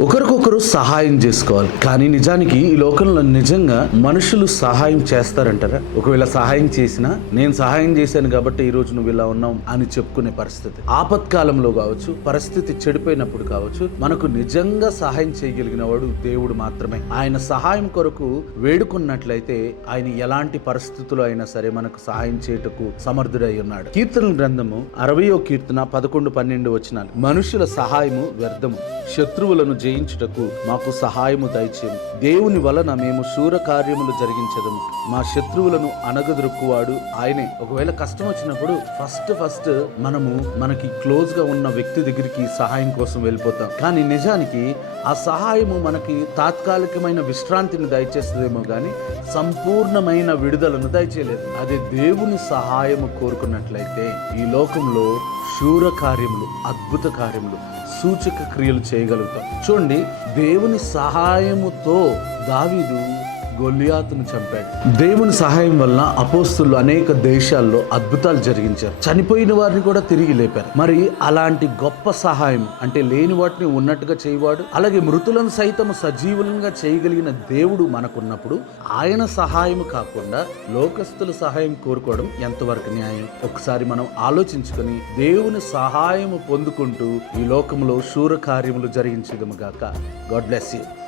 ఒకరికొకరు సహాయం చేసుకోవాలి. కానీ నిజానికి ఈ లోకంలో నిజంగా మనుషులు సహాయం చేస్తారంటారా? ఒకవేళ సహాయం చేసినా నేను సహాయం చేశాను కాబట్టి ఈ రోజు నువ్వు ఇలా ఉన్నావు అని చెప్పుకునే పరిస్థితి. ఆపత్కాలంలో కావచ్చు పరిస్థితి చెడిపోయినప్పుడు కావచ్చు మనకు నిజంగా సహాయం చేయగలిగిన వాడు దేవుడు మాత్రమే. ఆయన సహాయం కొరకు వేడుకున్నట్లయితే ఆయన ఎలాంటి పరిస్థితులు అయినా సరే మనకు సహాయం చేయుటకు సమర్థుడై ఉన్నాడు. కీర్తన గ్రంథము అరవయో కీర్తన పదకొండు పన్నెండు వచ్చినాలు మనుషుల సహాయము వ్యర్థము. శత్రువులను జయించుటకు మాకు సహాయము దయచేయము. దేవుని వలన మేము శూర కార్యములు జరిగించదము. మా శత్రువులను అనగదొరుక్కువాడు ఆయనే. ఒకవేళ కష్టం వచ్చినప్పుడు ఫస్ట్ ఫస్ట్ మనము మనకి క్లోజ్గా ఉన్న వ్యక్తి దగ్గరికి సహాయం కోసం వెళ్ళిపోతాం. కానీ నిజానికి ఆ సహాయము మనకి తాత్కాలికమైన విశ్రాంతిని దయచేస్తుందేమో కానీ సంపూర్ణమైన విడుదలను దయచేయలేదు. అదే దేవుని సహాయము కోరుకున్నట్లయితే ఈ లోకంలో శూర కార్యములు అద్భుత కార్యములు సూచక క్రియలు చేయగలుగుతాం. చూడండి దేవుని సహాయముతో దావీదు గొలియాతును చంపాడు. దేవుని సహాయం వల్ల అపోస్తులు అనేక దేశాల్లో అద్భుతాలు జరిగించారు. చనిపోయిన వారిని కూడా తిరిగి లేపారు. మరి అలాంటి గొప్ప సహాయం అంటే లేని వాటిని ఉన్నట్టుగా చేయవాడు అలాగే మృతులను సైతం సజీవులంగా చేయగలిగిన దేవుడు మనకున్నప్పుడు ఆయన సహాయం కాకుండా లోకస్తుల సహాయం కోరుకోవడం ఎంతవరకు న్యాయం? ఒకసారి మనం ఆలోచించుకొని దేవుని సహాయం పొందుకుంటూ ఈ లోకంలో శూర కార్యములు జరిగించదము గాక. God bless you.